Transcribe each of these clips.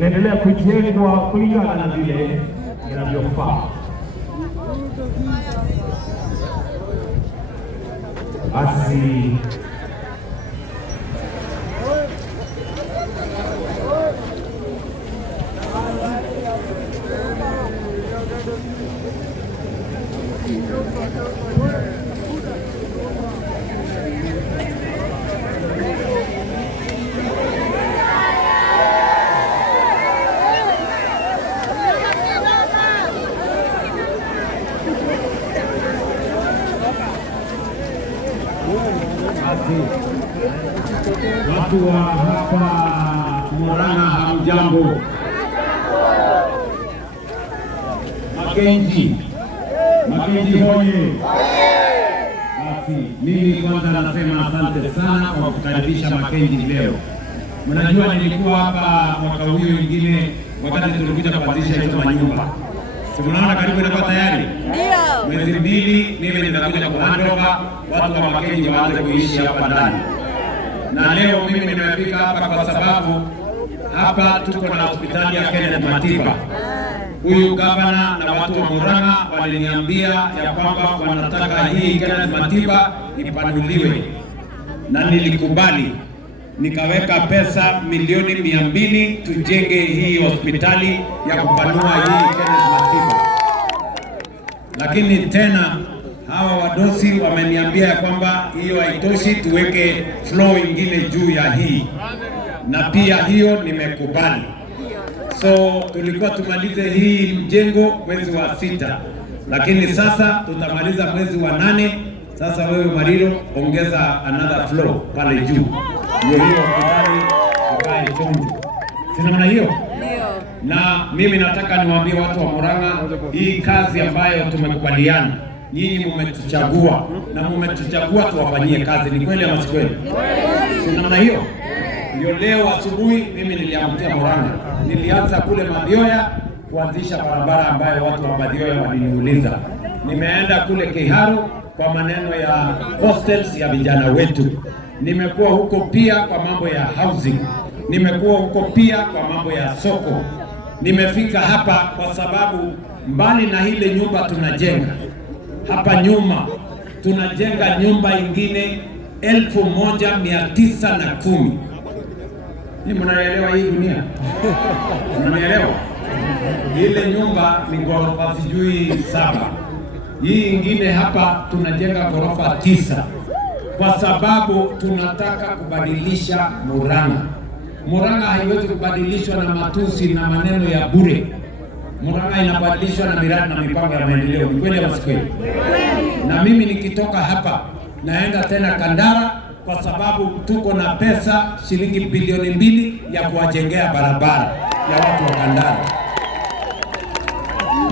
inaendelea kujengwa kulingana na vile inavyofaa. Basi watu wa hapa Murang'a, hamjambo. Makenji hoye. Basi mimi kwanza nasema asante sana kwa kukaribisha Makenji leo. Mnajua nilikuwa hapa mwaka huyo mwingine wakati tulikuja kuanzisha hizo manyumba. Tunaona karibu inakuwa tayari. Ndio. Mwezi mbili mimi nitakuja kuhandover watu wa Makenji waanze kuishi hapa ndani. Na leo mimi nimefika hapa kwa sababu hapa tuko na hospitali ya Kenneth Matiba. Huyu gavana na watu wa Murang'a waliniambia ya kwamba wanataka hii Kenneth Matiba ipanuliwe. Na nilikubali. Nikaweka pesa milioni 200 tujenge hii hospitali ya kupanua hii Kenneth Matiba. Lakini tena hawa wadosi wameniambia ya kwamba hiyo haitoshi, tuweke floor ingine juu ya hii. Na pia hiyo nimekubali. So tulikuwa tumalize hii mjengo mwezi wa 6. Lakini sasa tutamaliza mwezi wa 8. Sasa wewe Mariro ongeza another floor pale juu. Hiyo hospitali ikae chonjo. Si namna hiyo? Ndio. Na mimi nataka niwaambie watu wa Murang'a, hii kazi ambayo tumekubaliana, nyinyi mmetuchagua na mmetuchagua tuwafanyie kazi. Ni kweli ama si kweli? Si namna hiyo? Ndio leo asubuhi mimi niliamkia Murang'a. Nilianza kule Madioya kuanzisha barabara ambayo watu wa Madioya waliniuliza. Nimeenda kule Kiharu kwa maneno ya hostels ya vijana wetu. Nimekuwa huko pia kwa mambo ya housing. Nimekuwa huko pia kwa mambo ya soko. Nimefika hapa kwa sababu mbali na ile nyumba tunajenga hapa nyuma, tunajenga nyumba ingine 1910. Ni mnaelewa hii dunia? Mnaelewa? Ile nyumba ni ghorofa sijui 7. Hii ingine hapa tunajenga ghorofa 9. Kwa sababu tunataka kubadilisha Murang'a. Murang'a haiwezi kubadilishwa na matusi na maneno ya bure. Murang'a inabadilishwa na miradi na mipango ya maendeleo. Ni kweli ama si kweli? Na mimi nikitoka hapa naenda tena Kandara kwa sababu tuko na pesa shilingi bilioni 2 ya kuwajengea barabara ya watu wa Kandara.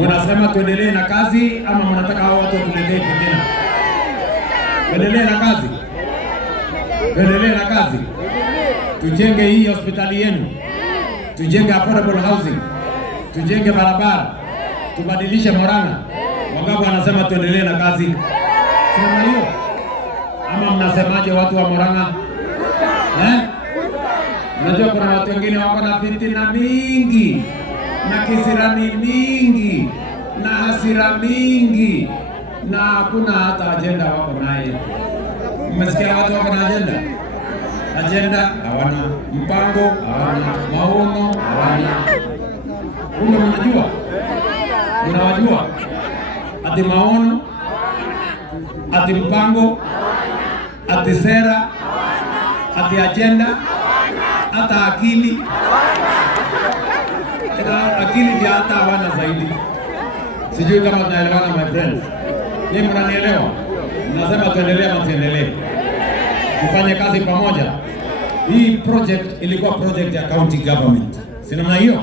Mnasema tuendelee na kazi ama mnataka hao watu watuletee tena? Tuendelee na kazi. Tuendelee na kazi. Tujenge hii hospitali yenu. Tujenge affordable housing. Tujenge barabara. Tubadilishe Murang'a. Wangapi wanasema tuendelee na kazi? Sema hiyo. Ama mnasemaje watu wa Murang'a? Unajua kuna watu wengine wako na fitina mingi na kisirani mingi na hasira mingi na hakuna hata agenda wako naye. Mmesikia watu wako na agenda? Agenda hawana, mpango hawana, maono hawana. Kumbe mnajua? Mnawajua? Ati maono, ati mpango, ati sera, ati agenda, hata akili. Akili ndio hata hawana zaidi. Sijui kama tunaelewana my friends. Nyinyi mnanielewa? Mnasema tuendelee ama tuendelee? Tufanye kazi pamoja. Hii project ilikuwa project ya county government. Si namna hiyo?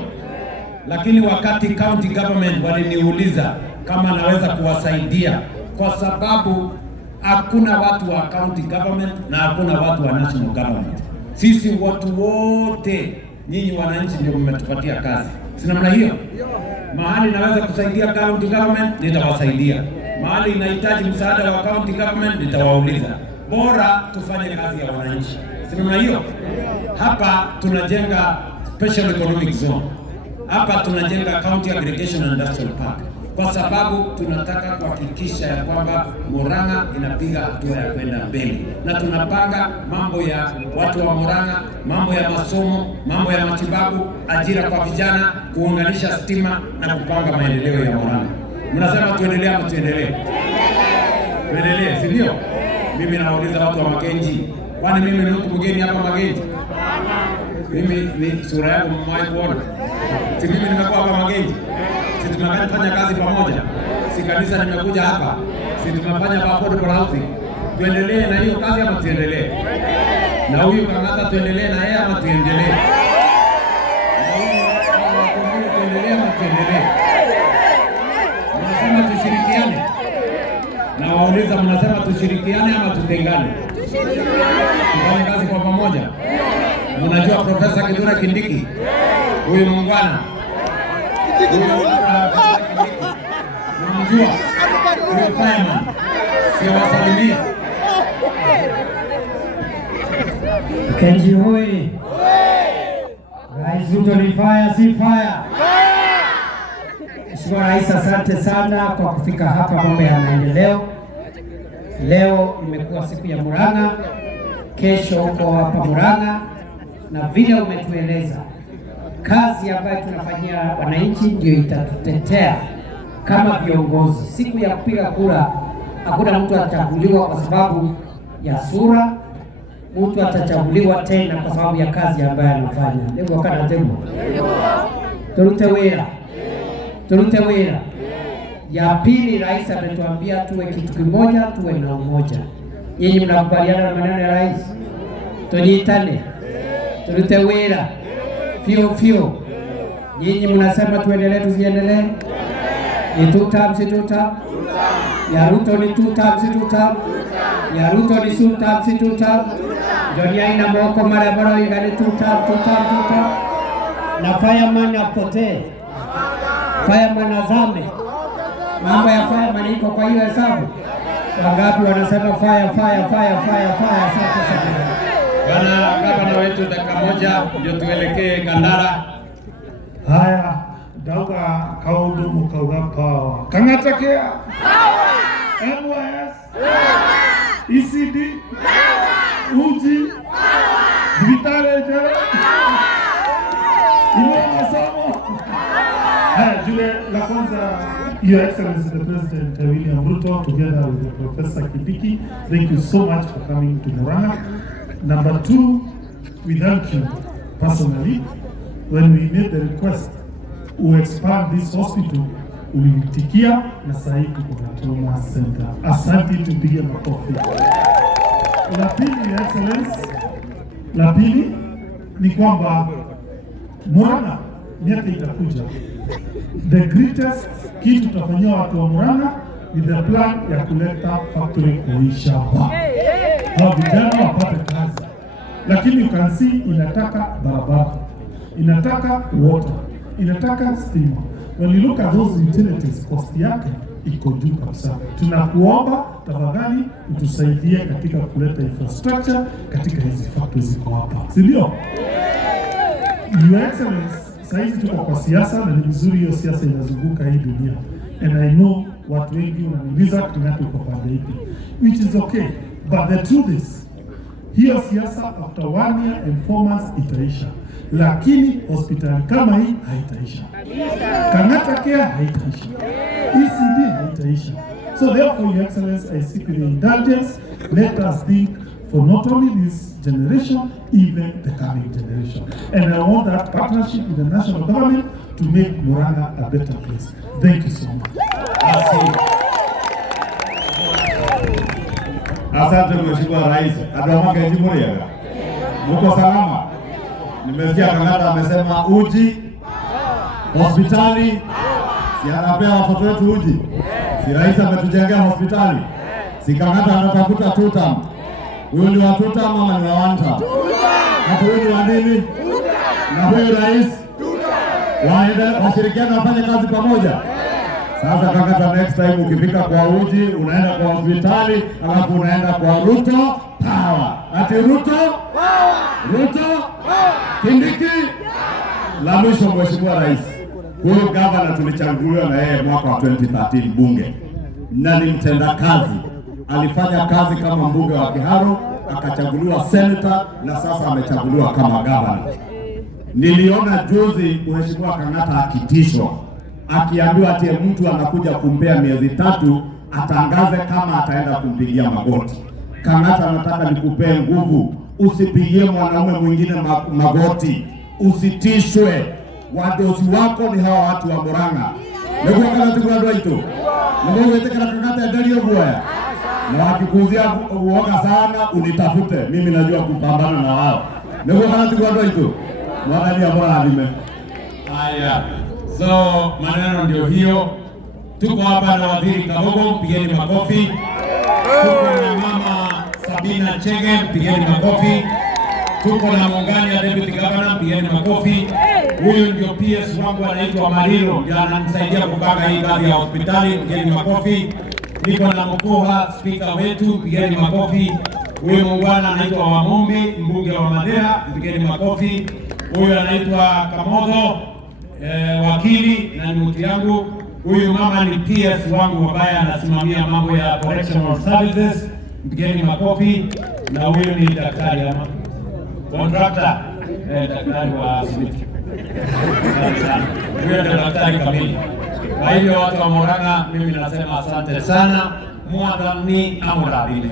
Lakini wakati county government waliniuliza kama naweza kuwasaidia kwa sababu hakuna watu wa county government na hakuna watu wa national government. Sisi watu wote, nyinyi wananchi ndio mmetupatia kazi. Si namna hiyo? Mahali naweza kusaidia county government nitawasaidia. Mahali inahitaji msaada wa county government nitawauliza. Bora tufanye kazi ya wananchi. Si namna hiyo? Hapa tunajenga special economic zone. Hapa tunajenga County Aggregation and Industrial Park kwa sababu tunataka kuhakikisha ya kwamba Murang'a inapiga hatua ya kwenda mbele, na tunapanga mambo ya watu wa Murang'a, mambo ya masomo, mambo ya matibabu, ajira kwa vijana, kuunganisha stima na kupanga maendeleo ya Murang'a. Mnasema tuendelee ama tuendelee? Tuendelee, si ndio? Mimi nawauliza watu wa Makenji, kwani mimi ni mtu mgeni hapa Makenji? Mimi ni sura yangu mmewahi kuona? Si mimi nimekuwa hapa Makenji? Si tunafanya kazi pamoja? Si kanisa nimekuja hapa? Si tumefanya affordable housing? Tuendelee na hiyo kazi ama tuendelee? Na huyu Kang'ata tuendelee na yeye ama tuendelee? Tuendelee ama tuendelee? Mnasema tushirikiane? Na wauliza, mnasema tushirikiane ama tutengane? Tufanye kazi kwa pamoja. Mnajua Profesa Kithure Kindiki? Huyu muungwana. Mnamjua? Huyu fireman. Sio wasalimia. Kenji hoi. Rais Ruto ni fire, si fire. Mheshimiwa Rais, asante sana kwa kufika hapa mambo ya maendeleo. Leo imekuwa siku ya Murang'a, kesho uko hapa Murang'a, na vile umetueleza kazi ambayo tunafanyia wananchi ndio itatutetea kama viongozi. Siku ya kupiga kura hakuna mtu atachaguliwa kwa sababu ya sura, mtu atachaguliwa tena kwa sababu ya kazi ambayo anafanya. Leo kana tembo turute wera. Ya pili, rais ametuambia tuwe kitu kimoja, tuwe na umoja. Nyinyi mnakubaliana na maneno ya rais? Tujiitane, turute wera fio. Nyinyi mnasema tuendelee, tusiendelee? Ni 2 terms, si 2 terms? Ya Ruto ni 2 terms, si 2 terms? Ya Ruto ni 2 terms, si 2 terms? Jonia ina moko mara baro igani 2 terms. Na fireman apotee, fireman azame. Mambo ya fireman iko kwa hiyo hesabu. Wangapi wanasema fire? Asante sana. Bwana gavana wetu, dakika moja ndio tuelekee Kandara. Haya, dauka kaudu mukauga power. Kang'ata Care power. NYS power. ECD power. Uji power. Vitale power. Masomo. Haya, jule la kwanza, Your Excellency the President William Ruto, together with the Professor Kindiki, thank you so much for coming to Murang'a. Number 2, we thank you personally. When we made the request to expand this hospital, uliitikia na sasa hivi tuko na trauma center. Asante, tupige makofi. La pili, Your Excellency, la pili ni kwamba Murang'a miaka itakuja, the greatest kitu tutafanyia watu wa Murang'a ni the plan ya kuleta factory kuisha hapa, vijana wapate kazi. Lakini you can see inataka barabara, inataka water, inataka stima. When you look at those utilities, cost yake iko juu kabisa. Tunakuomba tafadhali utusaidie katika kuleta infrastructure katika hizi factories ziko hapa, si ndio? Your Excellency, saizi tuko kwa siasa na ni vizuri hiyo siasa inazunguka hii dunia. And I know watu wengi wananiuliza Kang'ata uko pande ipi, which is okay, but the truth is hiyo siasa after 1 year and 4 months itaisha, lakini hospitali kama hii haitaisha, Kang'ata Care haitaisha, ECD haitaisha. So therefore, Your Excellency, I seek your indulgence. Let us think for not only this generation, even the coming generation. And I want that partnership with the national government to make Murang'a a better place. Thank you so much. Asante Mheshimiwa Rais. Adama Kejimuriaga. Muko salama? Nimesikia Kang'ata amesema uji hospitali. Si anapea watoto wetu uji? Si rais ametujengea hospitali? Si Kang'ata anatafuta 2 term? Huyu ni wa 2 term ama ni wa 1 term? Na huyu ni wa nini? Na huyu rais? Washirikiana wafanye kazi pamoja. Sasa Kang'ata, next time ukifika kwa uji, unaenda kwa hospitali, alafu unaenda kwa Ruto power. Ati Ruto power. Ruto power. Kindiki La mwisho, Mheshimiwa Rais, huyu gavana tulichaguliwa na yeye mwaka wa 2013 bunge, na ni mtenda kazi. Alifanya kazi kama mbunge wa Kiharu, akachaguliwa senator, na sasa amechaguliwa kama gavana. Niliona juzi Mheshimiwa Kang'ata akitishwa, akiambiwa ati mtu anakuja kumpea miezi 3 atangaze kama ataenda kumpigia magoti. Kang'ata, anataka nikupee nguvu, usipigie mwanaume mwingine magoti, usitishwe. Wadosi wako ni hawa watu wa Murang'a. Ndio kana tukwandwa ito. Ndio wete kana Kang'ata ndio goya. Na wakikuzia uoga sana unitafute. Mimi najua kupambana na wao. Ndio kana tukwandwa ito. Mwanani abora alime. Haya. So maneno ndio hiyo. Tuko hapa na Waziri Kabogo, pigeni makofi. Tuko na Mama Sabina Chege, pigeni makofi. Tuko na Mongani ya Deputy Governor, pigeni makofi. Huyu ndio PS wangu anaitwa Mariro, ndiye ananisaidia kupanga hii kazi ya hospitali, pigeni makofi. Niko na Mkoha, speaker wetu, pigeni makofi. Huyu muungwana anaitwa Wamombi, mbunge wa Madera, pigeni makofi. Huyu anaitwa Kamodo, wakili na ni mtu yangu. Huyu mama ni PS wangu ambaye anasimamia mambo ya correctional services, pigeni makofi. Na huyu ni daktari ama contractor, daktari wa simiti. Huyu ndio daktari kamili. Kwa hivyo watu wa Murang'a, mimi nasema asante sana. Mwathani amurabine.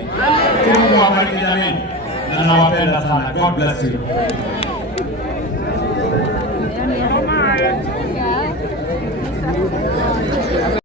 Mungu awabariki jameni. Na nawapenda sana. God bless you.